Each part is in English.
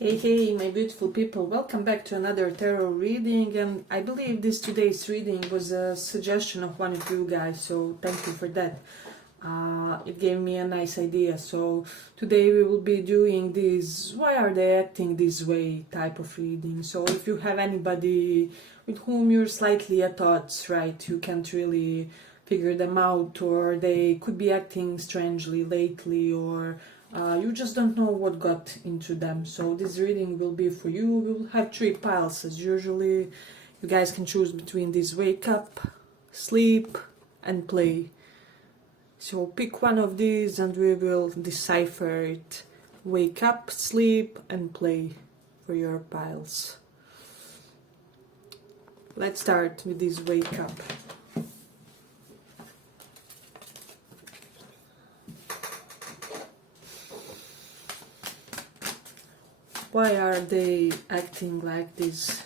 Hey, hey, my beautiful people, welcome back to another tarot reading. And I believe this today's reading was a suggestion of one of you guys, so thank you for that. It gave me a nice idea. So today we will be doing this why are they acting this way type of reading. So if you have anybody with whom you're slightly at odds, right, you can't really figure them out, or they could be acting strangely lately, or you just don't know what got into them. So this reading will be for you. We will have 3 piles as usually. You guys can choose between this wake up, sleep and play. So pick one of these and we will decipher it. Wake up, sleep and play for your piles. Let's start with this wake up. Why are they acting like this?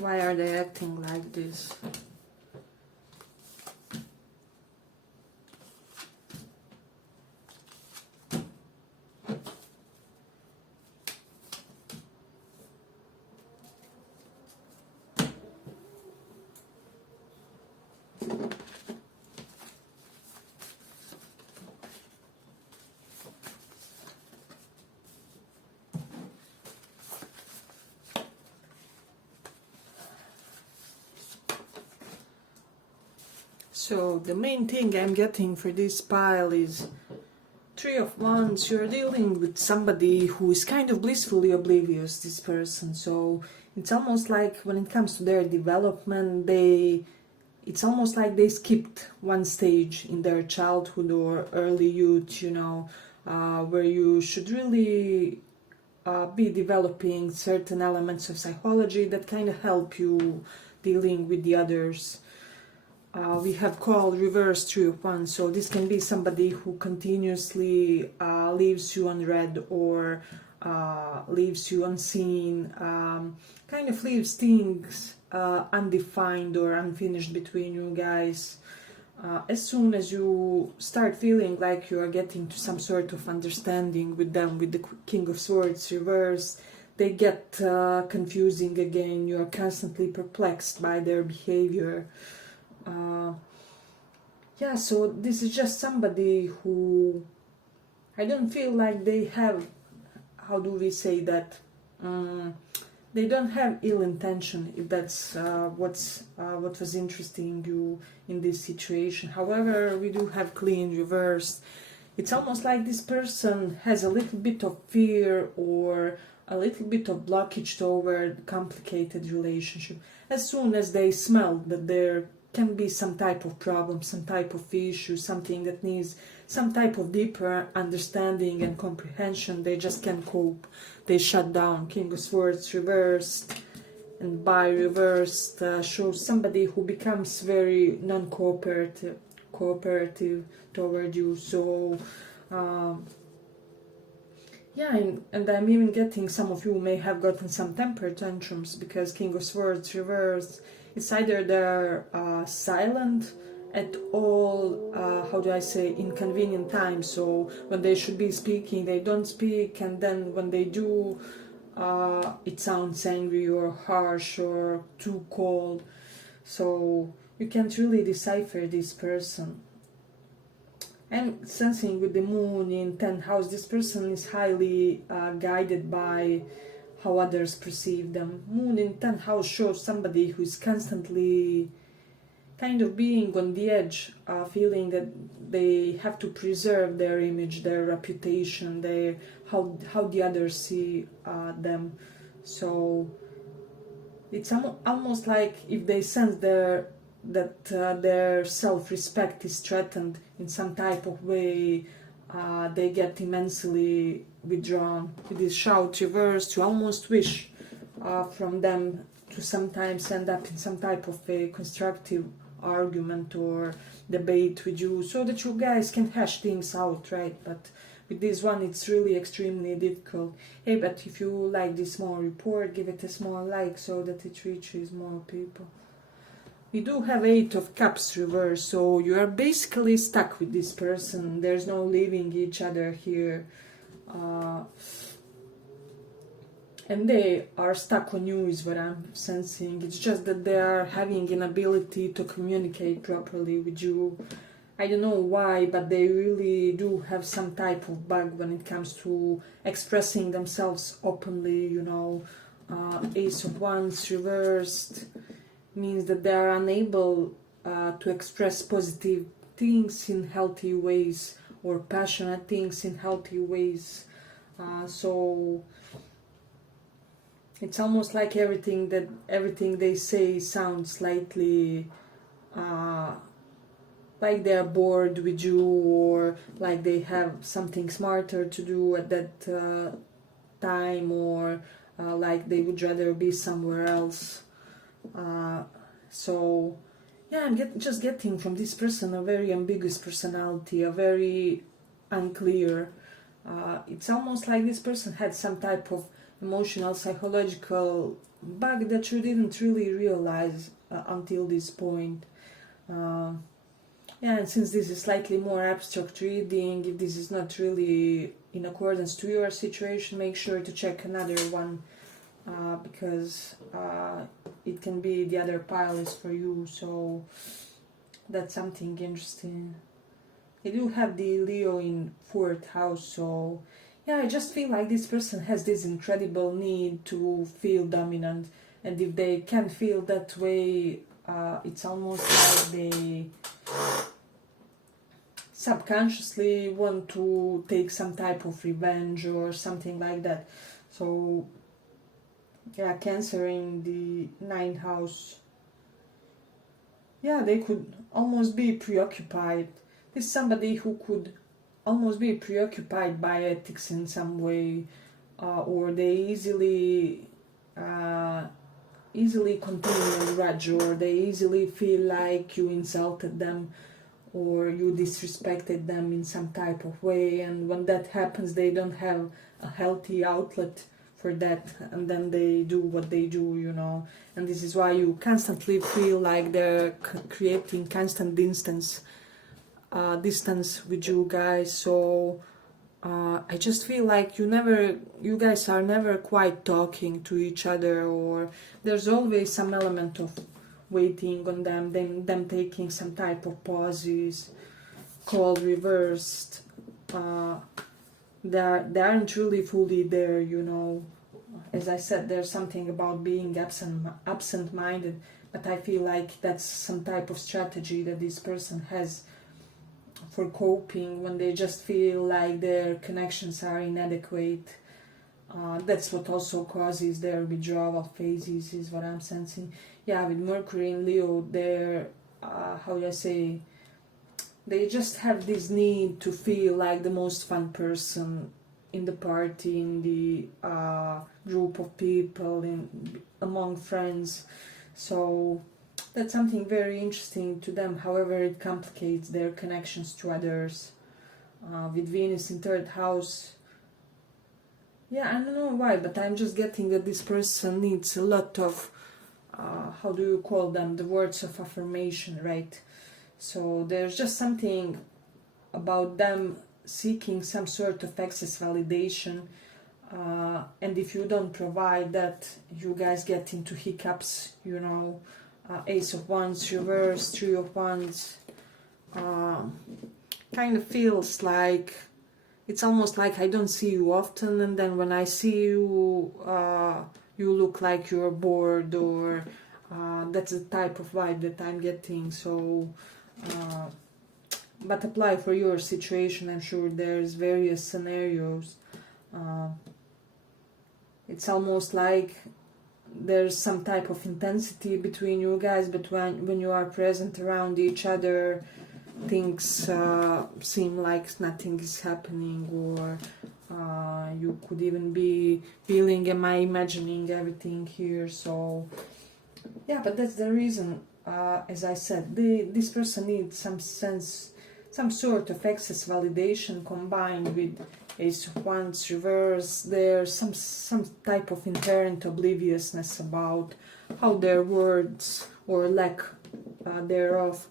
Why are they acting like this? So the main thing I'm getting for this pile is 3 of Wands. You're dealing with somebody who is kind of blissfully oblivious, this person. So it's almost like when it comes to their development, it's almost like they skipped one stage in their childhood or early youth, where you should really be developing certain elements of psychology that kind of help you dealing with the others. We have called reverse 3 of Wands, so this can be somebody who continuously leaves you unread or leaves you unseen, kind of leaves things undefined or unfinished between you guys. As soon as you start feeling like you are getting to some sort of understanding with them, with the King of Swords reverse, they get confusing again. You are constantly perplexed by their behavior. Yeah, so this is just somebody who I don't feel like they have, how do we say that, they don't have ill intention, if that's what was interesting you in this situation. However, we do have clean reversed. It's almost like this person has a little bit of fear or a little bit of blockage toward complicated relationship. As soon as they smell that there can be some type of problem, some type of issue, something that needs some type of deeper understanding and comprehension, they just can't cope. They shut down. King of Swords reversed and by reversed shows somebody who becomes very non-cooperative toward you. So yeah, and I'm even getting some of you may have gotten some temper tantrums because King of Swords reversed. It's either they're silent at all, how do I say, inconvenient times. So when they should be speaking, they don't speak, and then when they do, it sounds angry or harsh or too cold. So you can't really decipher this person. I'm sensing with the moon in 10th house, this person is highly guided by how others perceive them. Moon in 10th house shows somebody who is constantly kind of being on the edge, feeling that they have to preserve their image, their reputation, their how the others see them. So it's almost like if they sense their self-respect is threatened in some type of way, they get immensely withdrawn. With this shout reversed, you almost wish from them to sometimes end up in some type of a constructive argument or debate with you, so that you guys can hash things out, right? But with this one, it's really extremely difficult. Hey, but if you like this small report, give it a small like so that it reaches more people. We do have 8 of Cups reversed, so you are basically stuck with this person. There's no leaving each other here. And they are stuck on you is what I'm sensing. It's just that they are having an ability to communicate properly with you. I don't know why, but they really do have some type of bug when it comes to expressing themselves openly, you know. Ace of Wands reversed means that they are unable to express positive things in healthy ways or passionate things in healthy ways. So it's almost like everything they say sounds slightly like they're bored with you, or like they have something smarter to do at that time, or like they would rather be somewhere else. So yeah, I'm just getting from this person a very ambiguous personality, a very unclear. It's almost like this person had some type of emotional, psychological bug that you didn't really realize until this point. Yeah, and since this is slightly more abstract reading, if this is not really in accordance to your situation, make sure to check another one, because it can be the other pile is for you, so that's something interesting. I do have the Leo in 4th house, so yeah, I just feel like this person has this incredible need to feel dominant, and if they can feel that way, it's almost like they subconsciously want to take some type of revenge or something like that. So yeah, Cancer in the 9th house. Yeah, they could almost be preoccupied. This is somebody who could almost be preoccupied by ethics in some way, or they easily continue a grudge, or they easily feel like you insulted them or you disrespected them in some type of way, and when that happens they don't have a healthy outlet for that, and then they do what they do, you know. And this is why you constantly feel like they're creating constant distance with you guys. So I just feel like you guys are never quite talking to each other, or there's always some element of waiting on them taking some type of pauses. Call reversed. They aren't really fully there, you know. As I said, there's something about being absent-minded, but I feel like that's some type of strategy that this person has for coping when they just feel like their connections are inadequate. That's what also causes their withdrawal phases, is what I'm sensing. Yeah, with Mercury in Leo, they're, how do I say, they just have this need to feel like the most fun person in the party, in the group of people, among friends. So that's something very interesting to them. However, it complicates their connections to others. With Venus in 3rd house, yeah, I don't know why, but I'm just getting that this person needs a lot of, how do you call them, the words of affirmation, right? So there's just something about them seeking some sort of access validation, and if you don't provide that, you guys get into hiccups, you know. Ace of Wands reversed, 3 of Wands. Kind of feels like it's almost like I don't see you often, and then when I see you, you look like you're bored, or That's the type of vibe that I'm getting. So but apply for your situation. I'm sure there's various scenarios. It's almost like there's some type of intensity between you guys, but when you are present around each other, things seem like nothing is happening, or you could even be feeling, am I imagining everything here? So yeah, but that's the reason, as I said, this person needs some sort of excess validation combined with Ace of Wands reverse. There's some type of inherent obliviousness about how their words or lack thereof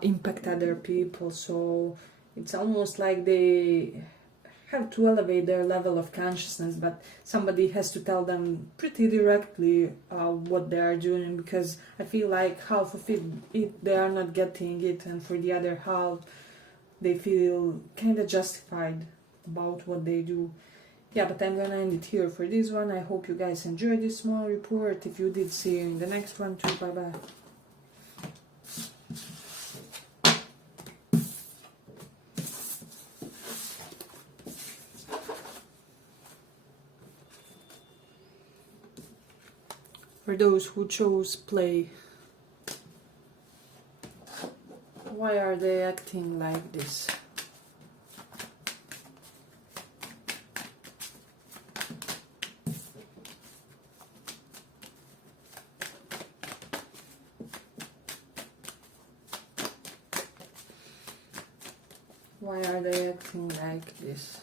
impact other people. So it's almost like they have to elevate their level of consciousness, but somebody has to tell them pretty directly what they are doing, because I feel like half of it they are not getting it, and for the other half they feel kind of justified about what they do. Yeah, but I'm gonna end it here for this one. I hope you guys enjoyed this small report. If you did, see you in the next one too. Bye bye. For those who chose play, why are they acting like this? Why are they acting like this?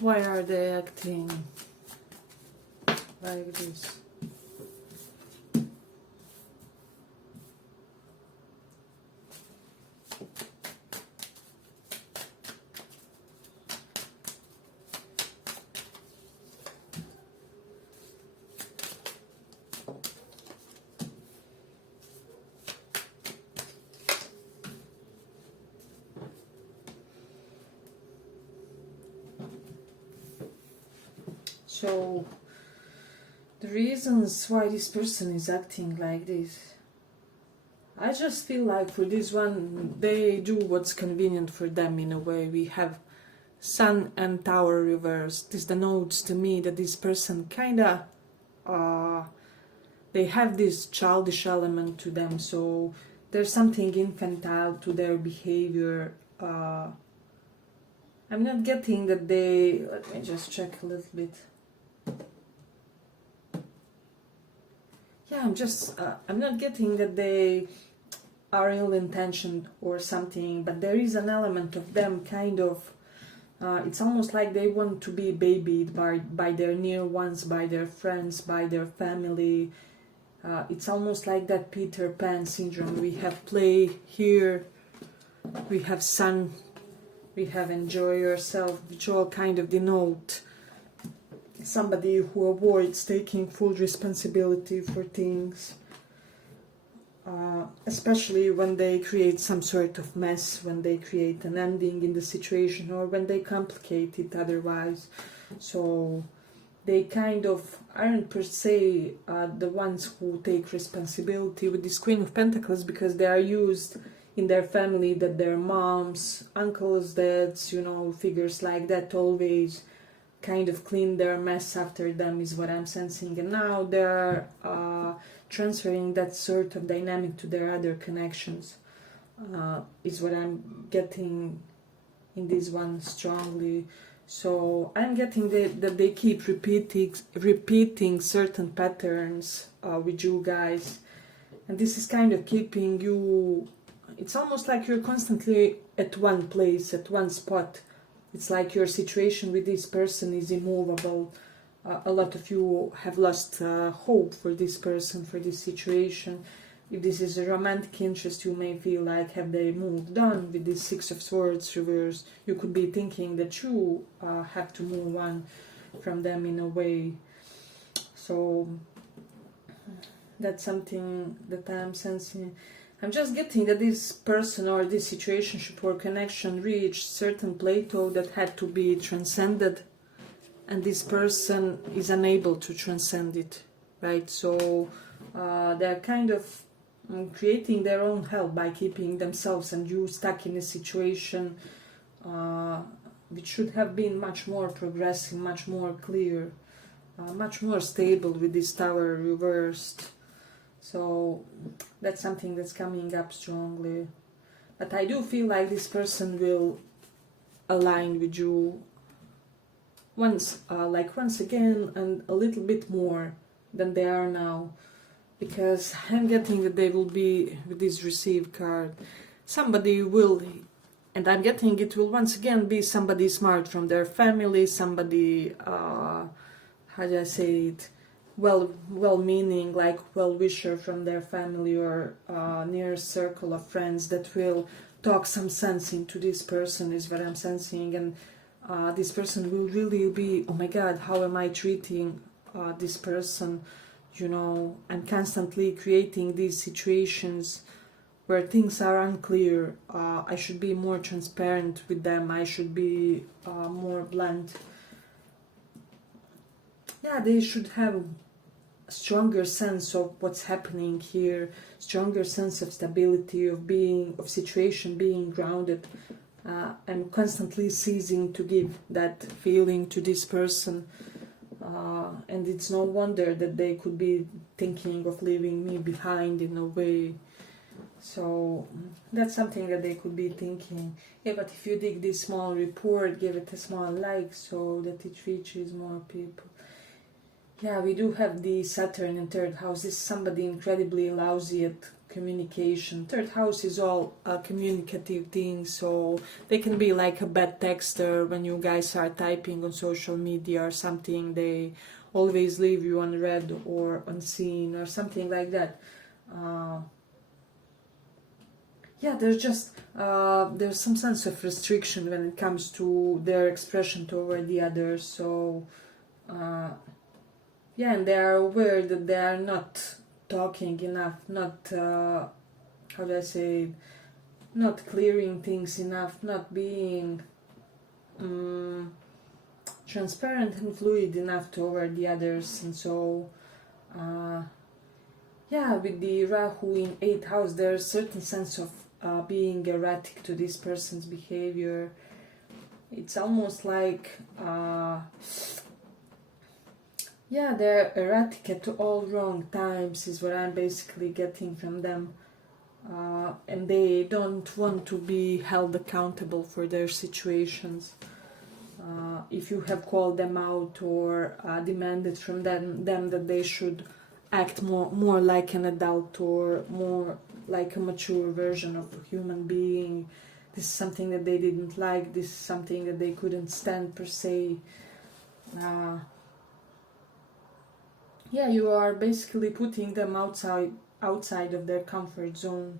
Why are they acting like this? So, the reasons why this person is acting like this, I just feel like for this one, they do what's convenient for them in a way. We have Sun and Tower reversed. This denotes to me that this person kinda, they have this childish element to them, so there's something infantile to their behavior. I'm not getting that they, let me just check a little bit. Yeah, I'm not getting that they are ill-intentioned or something, but there is an element of them kind of, it's almost like they want to be babied by their near ones, by their friends, by their family. It's almost like that Peter Pan syndrome. We have play here, we have sun, we have enjoy yourself, which all kind of denote somebody who avoids taking full responsibility for things, especially when they create some sort of mess, when they create an ending in the situation, or when they complicate it otherwise. So they kind of aren't per se the ones who take responsibility with this Queen of Pentacles, because they are used in their family that their moms, uncles, dads, you know, figures like that always kind of clean their mess after them, is what I'm sensing. And now they're transferring that sort of dynamic to their other connections, is what I'm getting in this one strongly. So I'm getting that they keep repeating certain patterns with you guys, and this is kind of keeping you it's almost like you're constantly at one place, at one spot. It's like your situation with this person is immovable. A lot of you have lost hope for this person, for this situation. If this is a romantic interest, you may feel like, have they moved on? With this Six of Swords reverse, you could be thinking that you have to move on from them in a way. So that's something that I'm sensing. I'm just getting that this person or this situationship or connection reached certain plateau that had to be transcended, and this person is unable to transcend it, right? So they're kind of creating their own hell by keeping themselves and you stuck in a situation which should have been much more progressive, much more clear, much more stable with this Tower reversed. So that's something that's coming up strongly. But I do feel like this person will align with you once again, and a little bit more than they are now. Because I'm getting that they will be, with this receive card, somebody will, and I'm getting it will once again be somebody smart from their family, somebody, how do I say it, well-meaning, like well-wisher from their family or near circle of friends that will talk some sense into this person, is what I'm sensing. And this person will really be, oh my God, how am I treating this person? You know, I'm constantly creating these situations where things are unclear. I should be more transparent with them. I should be more blunt. Yeah, they should have a stronger sense of what's happening here, stronger sense of stability, of situation being grounded. I'm constantly ceasing to give that feeling to this person. And it's no wonder that they could be thinking of leaving me behind in a way. So that's something that they could be thinking. Yeah, but if you dig this small report, give it a small like so that it reaches more people. Yeah, we do have the Saturn in third house. This is somebody incredibly lousy at communication. Third house is all communicative things, so they can be like a bad texter when you guys are typing on social media or something. They always leave you unread or unseen or something like that. Yeah, there's just there's some sense of restriction when it comes to their expression toward the others. So yeah, and they are aware that they are not talking enough, not how do I say, not clearing things enough, not being transparent and fluid enough toward the others. And so yeah, with the Rahu in 8th house, there's a certain sense of being erratic to this person's behavior. It's almost like yeah, they're erratic at all wrong times is what I'm basically getting from them. And they don't want to be held accountable for their situations. If you have called them out or demanded from them that they should act more like an adult or more like a mature version of a human being, this is something that they didn't like, this is something that they couldn't stand per se. Yeah, you are basically putting them outside of their comfort zone.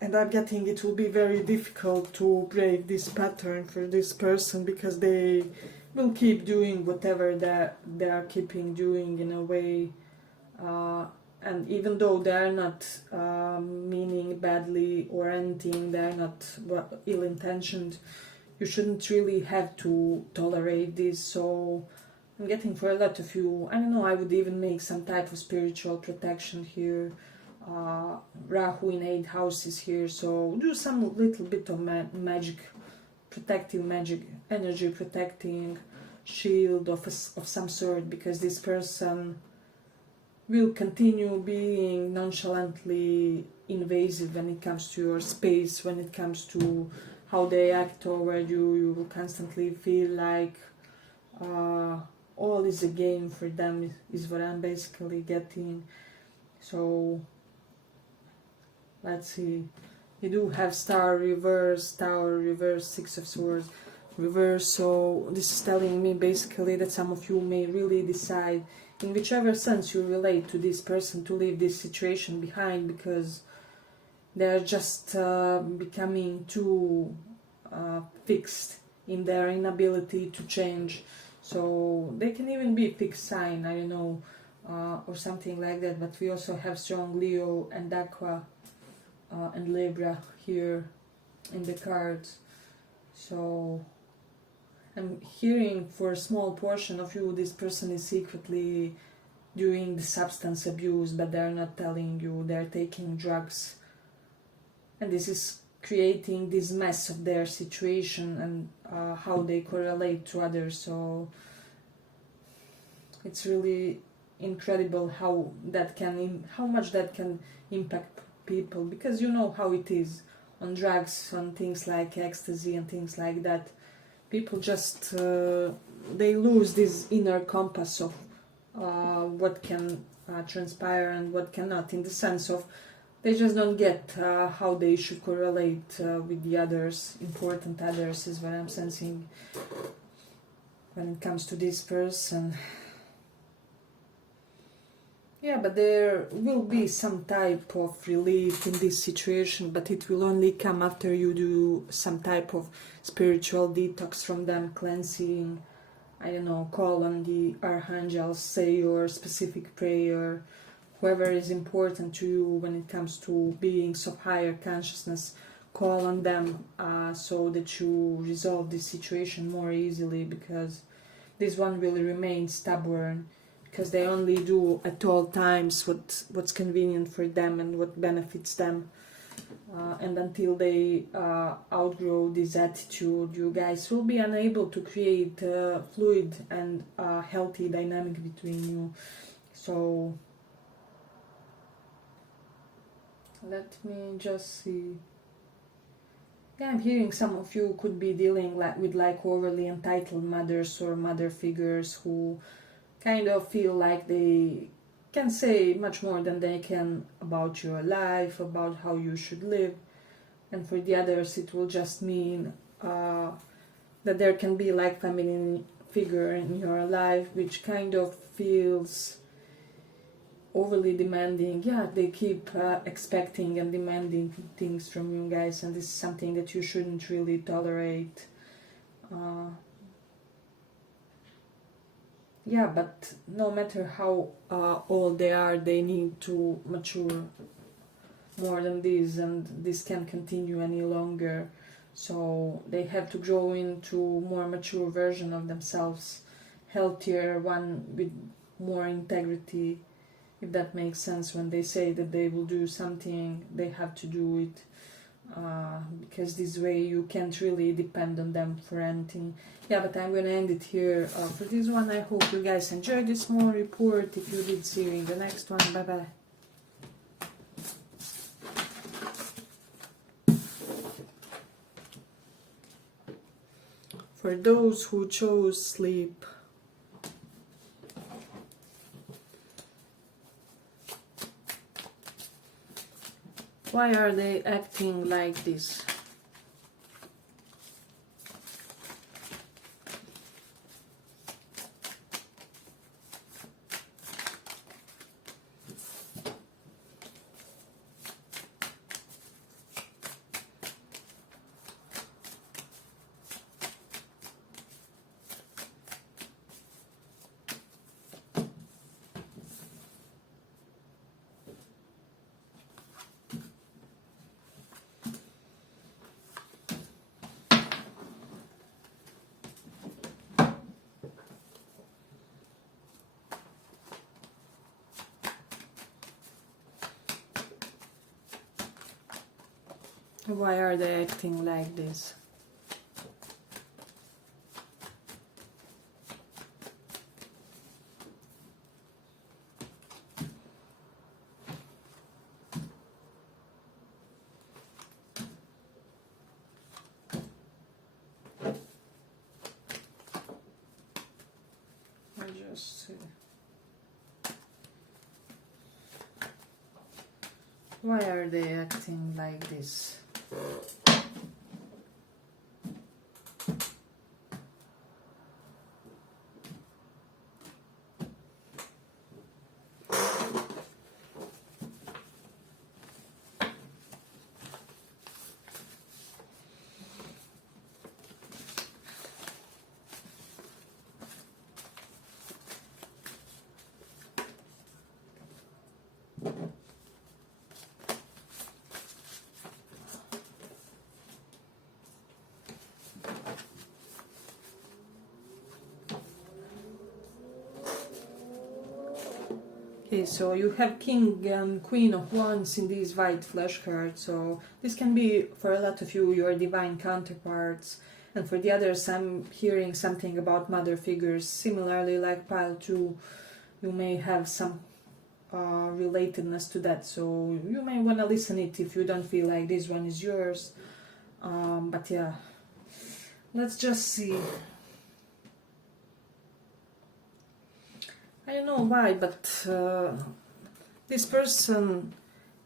And I'm getting it will be very difficult to break this pattern for this person, because they will keep doing whatever they are keeping doing in a way. And even though they are not meaning badly or anything, they are not ill-intentioned, you shouldn't really have to tolerate this. So I'm getting for a lot of you, I don't know, I would even make some type of spiritual protection here. Rahu in 8 houses here, so do some little bit of magic, protective magic, energy protecting shield of some sort, because this person will continue being nonchalantly invasive when it comes to your space, when it comes to how they act toward you. You will constantly feel like all is a game for them, is what I'm basically getting. So let's see. You do have star reverse, tower reverse, 6 of swords reverse. So this is telling me basically that some of you may really decide, in whichever sense you relate to this person, to leave this situation behind, because they're just becoming too fixed in their inability to change. So they can even be fixed sign, I don't know, or something like that. But we also have strong Leo and Aqua and Libra here in the cards. So I'm hearing, for a small portion of you, this person is secretly doing the substance abuse, but they're not telling you. They're taking drugs, and this is creating this mess of their situation and how they correlate to others. So it's really incredible how much that can impact people, because you know how it is on drugs, on things like ecstasy and things like that. People just they lose this inner compass of what can transpire and what cannot, in the sense of they just don't get how they should correlate with the others. Important others is what I'm sensing when it comes to this person. Yeah, but there will be some type of relief in this situation, but it will only come after you do some type of spiritual detox from them, cleansing, I don't know, call on the archangels, say your specific prayer, whoever is important to you when it comes to beings of higher consciousness, call on them so that you resolve this situation more easily, because this one will remain stubborn, because they only do at all times what's convenient for them and what benefits them. And until they outgrow this attitude, you guys will be unable to create a fluid and healthy dynamic between you. So let me just see. Yeah, I'm hearing some of you could be dealing with overly entitled mothers or mother figures who kind of feel like they can say much more than they can about your life, about how you should live. And for the others, it will just mean that there can be like feminine figure in your life which kind of feels overly demanding. Yeah, they keep expecting and demanding things from you guys, and this is something that you shouldn't really tolerate. Yeah, but no matter how old they are, they need to mature more than this, and this can't continue any longer. So they have to grow into more mature version of themselves, healthier one with more integrity, if that makes sense. When they say that they will do something, they have to do it, because this way you can't really depend on them for anything. Yeah, but I'm gonna end it here for this one. I hope you guys enjoyed this small report. If you did, see you in the next one. Bye bye. For those who chose sleep, why are they acting like this? Why are they acting like this? I just see. Why are they acting like this? Okay, so you have King and Queen of Wands in these white flashcards, so this can be, for a lot of you, your divine counterparts, and for the others I'm hearing something about mother figures. Similarly, like pile 2, you may have some relatedness to that, so you may want to listen it if you don't feel like this one is yours. But yeah, let's just see. I don't know why, but this person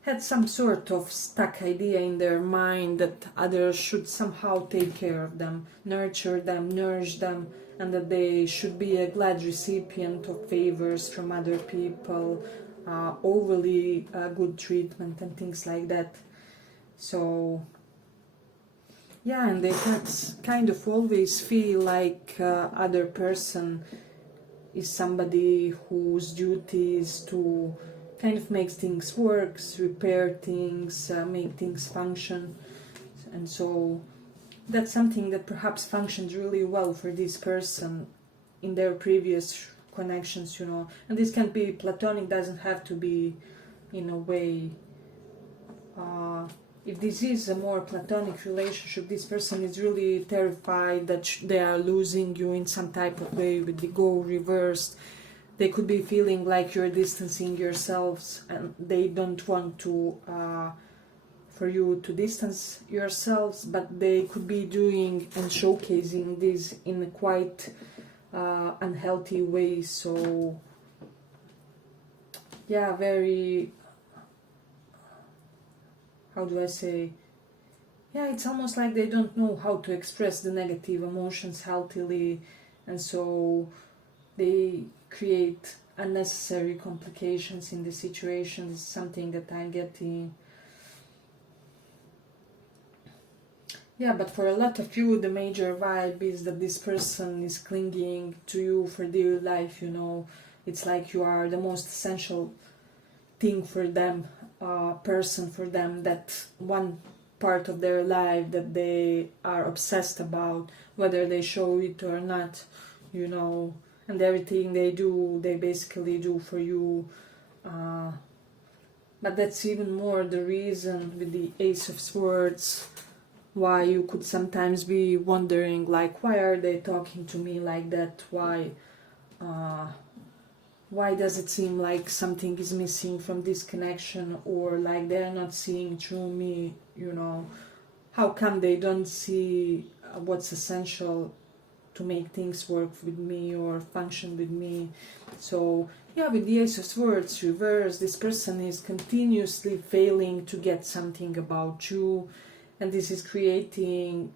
had some sort of stuck idea in their mind that others should somehow take care of them, nurture them, nourish them, and that they should be a glad recipient of favors from other people, overly good treatment and things like that. So yeah, and they kind of always feel like other person is somebody whose duty is to kind of make things work, repair things, make things function. And so that's something that perhaps functions really well for this person in their previous connections, you know. And this can be platonic, doesn't have to be in a way. If this is a more platonic relationship, this person is really terrified that they are losing you in some type of way with the go reversed. They could be feeling like you're distancing yourselves, and they don't want to for you to distance yourselves, but they could be doing and showcasing this in a quite unhealthy way. So yeah, very, how do I say, yeah, it's almost like they don't know how to express the negative emotions healthily, and so they create unnecessary complications in the situation. Is something that I'm getting. Yeah, but for a lot of you, the major vibe is that this person is clinging to you for dear life, you know. It's like you are the most essential thing for them, person for them, that one part of their life that they are obsessed about, whether they show it or not, you know. And everything they do, they basically do for you. But that's even more the reason with the Ace of Swords why you could sometimes be wondering, like, why are they talking to me like that? Why does it seem like something is missing from this connection, or like they're not seeing through me, you know? How come they don't see what's essential to make things work with me or function with me? So yeah, with the Ace of Swords reversed, this person is continuously failing to get something about you, and this is creating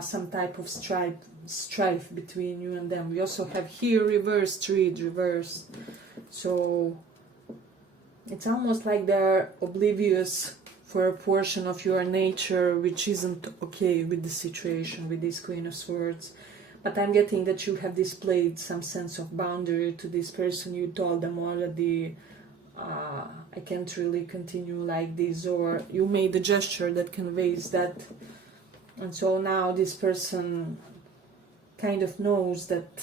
some type of strife between you and them. We also have here reversed, reversed. So it's almost like they're oblivious for a portion of your nature which isn't okay with the situation, with this Queen of Swords. But I'm getting that you have displayed some sense of boundary to this person. You told them already, I can't really continue like this, or you made a gesture that conveys that. And so now this person kind of knows that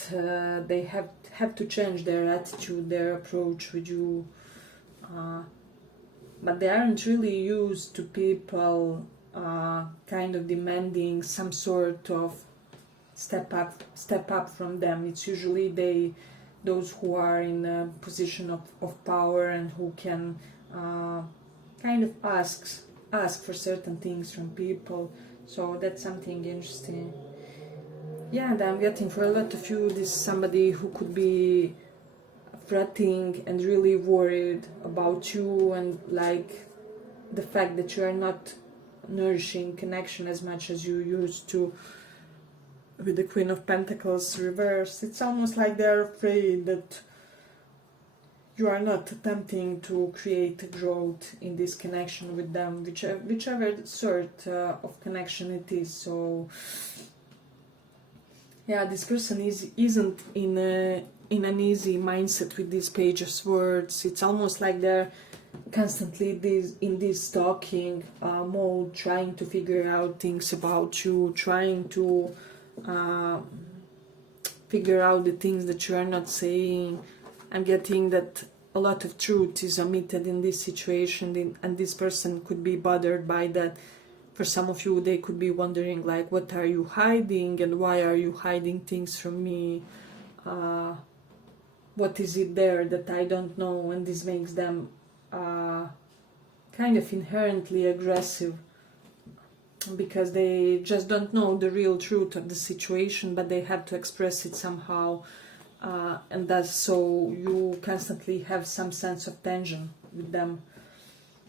they have to change their attitude, their approach with you. But they aren't really used to people kind of demanding some sort of step up from them. It's usually those who are in a position of power and who can kind of ask for certain things from people. So that's something interesting. Yeah, and I'm getting for a lot of you, this is somebody who could be fretting and really worried about you, and like the fact that you are not nourishing connection as much as you used to with the Queen of Pentacles reversed. It's almost like they're afraid that you are not attempting to create growth in this connection with them, whichever sort of connection it is. So yeah, this person isn't in an easy mindset with this Page of Swords. It's almost like they're constantly in this stalking mode, trying to figure out things about you, trying to figure out the things that you are not saying. I'm getting that a lot of truth is omitted in this situation, and this person could be bothered by that. For some of you, they could be wondering, like, what are you hiding, and why are you hiding things from me? What is it there that I don't know? And this makes them kind of inherently aggressive, because they just don't know the real truth of the situation, but they have to express it somehow, and that's so you constantly have some sense of tension with them.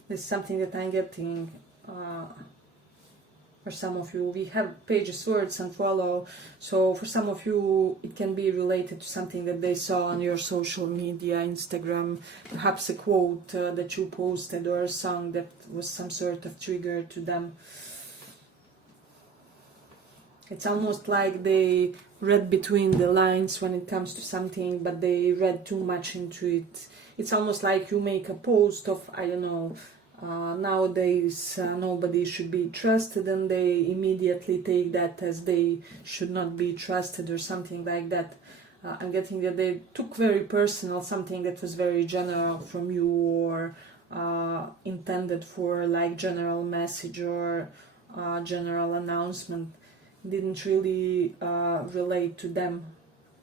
This is something that I'm getting. For some of you, we have Page of Swords and Follow, so for some of you it can be related to something that they saw on your social media, Instagram, perhaps a quote that you posted, or a song that was some sort of trigger to them. It's almost like they read between the lines when it comes to something, but they read too much into it. It's almost like you make a post of, I don't know, nowadays nobody should be trusted, and they immediately take that as they should not be trusted or something like that. I'm getting that they took very personal something that was very general from you, or intended for like general message or general announcement. Didn't really relate to them,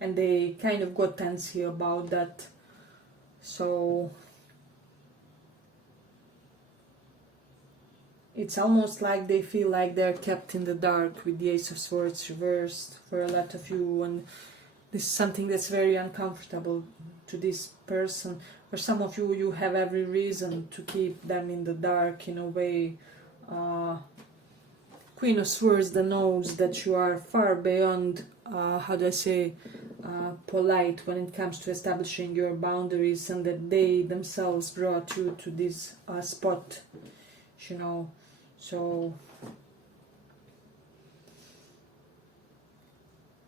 and they kind of got tensy about that. So it's almost like they feel like they're kept in the dark with the Ace of Swords reversed for a lot of you, and this is something that's very uncomfortable to this person. For some of you, you have every reason to keep them in the dark in a way. Queen of Swords that knows that you are far beyond, how do I say, polite when it comes to establishing your boundaries, and that they themselves brought you to this spot, you know. So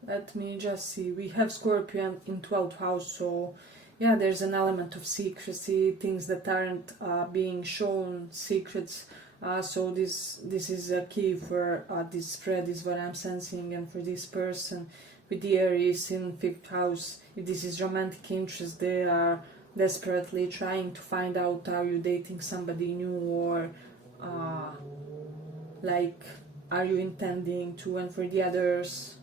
let me just see. We have Scorpion in 12th house, so yeah, there's an element of secrecy, things that aren't being shown, secrets. So this is a key for this spread, is what I'm sensing. And for this person with the Aries in 5th house, if this is romantic interest, they are desperately trying to find out, are you dating somebody new, or like, are you intending to? And for the others,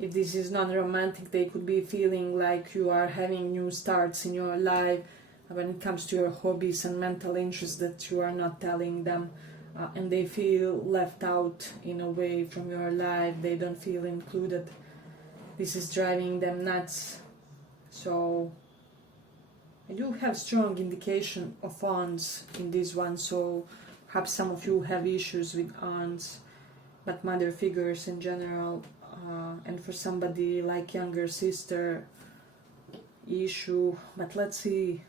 if this is non-romantic, they could be feeling like you are having new starts in your life when it comes to your hobbies and mental interests that you are not telling them, and they feel left out in a way from your life. They don't feel included. This is driving them nuts. So I do have strong indication of aunts in this one, so perhaps some of you have issues with aunts, but mother figures in general, and for somebody like younger sister issue. But let's see.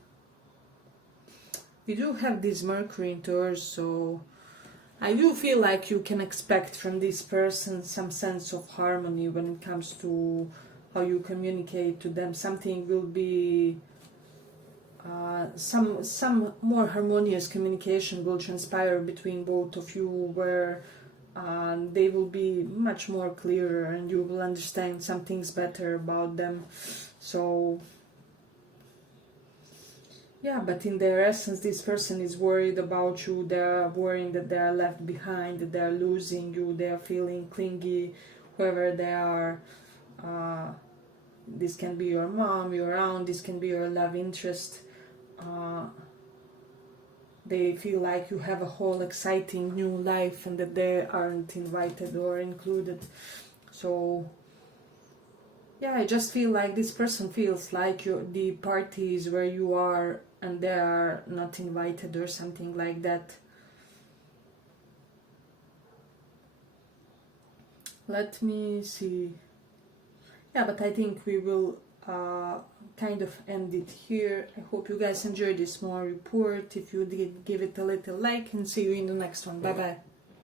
We do have this Mercury in Taurus, so I do feel like you can expect from this person some sense of harmony when it comes to how you communicate to them. Something will be some more harmonious communication will transpire between both of you, where they will be much more clearer, and you will understand some things better about them. So yeah, but in their essence, this person is worried about you. They are worrying that they are left behind, that they are losing you. They are feeling clingy, whoever they are. This can be your mom, your aunt, this can be your love interest. They feel like you have a whole exciting new life, and that they aren't invited or included. So yeah, I just feel like this person feels like the party is where you are and they are not invited or something like that. Let me see. Yeah, but I think we will kind of end it here. I hope you guys enjoyed this small report. If you did, give it a little like, and see you in the next one. Bye bye.